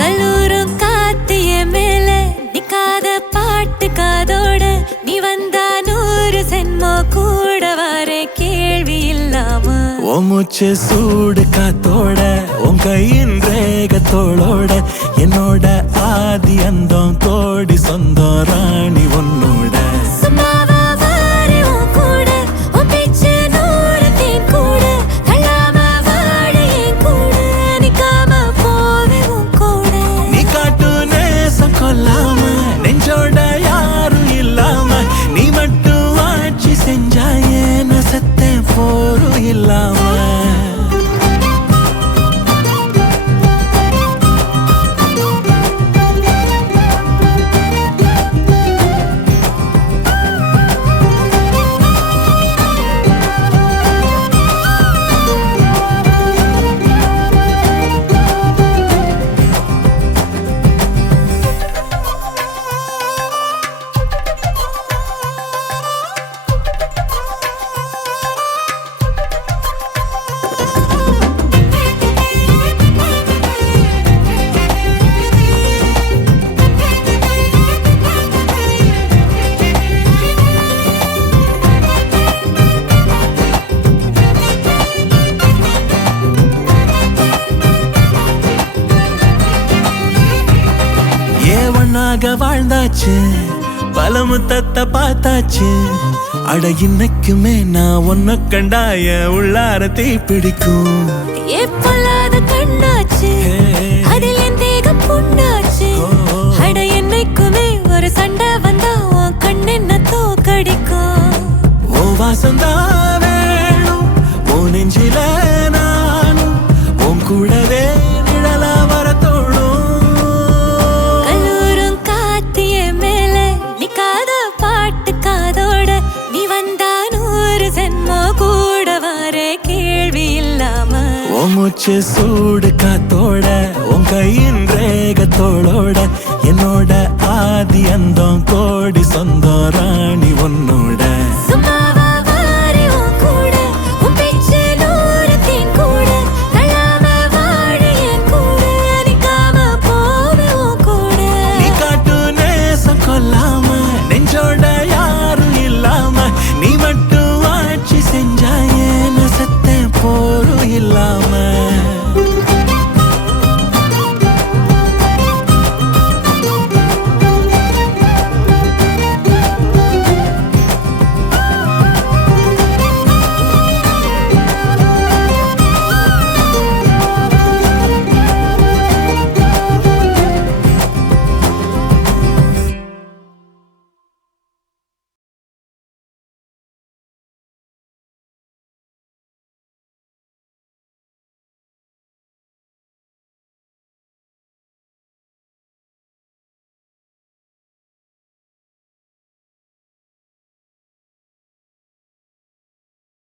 கல்லூரும் காத்திய மேல நிக்காத பாட்டு காதோட நீ வந்தா 100 சென்மோ கூட வர கேள்வி இல்லாம ஓ மூச்சு சூடு காத்தோட உன் கையின் ரேகத்தோளோட என்னோட ஆதி அந்தம் கோடி சொந்தம் ராணி உன்னோட சும்மாவா வாரு உன் கூட உன் பேச்சு 100 தேன் கூட கல்லாம வாழ என் கூட நிக்காம போவே உன் கூட நீ காட்டு நேசம் கொல்லாம நெஞ்சோட யாரும் இல்லாம நீ மட்டும் ஆட்சி செஞ்சாயே நசத்த போரும் இல்லாம ஏவனாக வாழ்ந்தாச்சு பல முத்தத்தை பார்த்தாச்சு அட இன்னைக்குமே நான் உன்னை கண்டாய உள்ளார தீ பிடிக்கும் எப்பொல்லாத கண்ணாச்சு அதில் என் தேகம் புண்ணாச்சு அட என்னைக்குமே ஒரு சண்டை வந்தா உன் கண்ணென்ன தோக்கடிக்கும் ஓ வாசந்தான் வேணும் ஓ நெஞ்சில நானும் உன் கூடவே நிழலா வர தோணும் கல்லூரும் காத்திய மேல நிக்காத பாட்டு காதோட நீ வந்தா 100 சென்மோ கூட வர கேள்வி இல்லாம ஓ மூச்சு சூடு காத்தோட உன் கையின் ரேகத்தோளோட என்னோட ஆதி அந்தம் கோடி சொந்தம் ராணி உன்னோட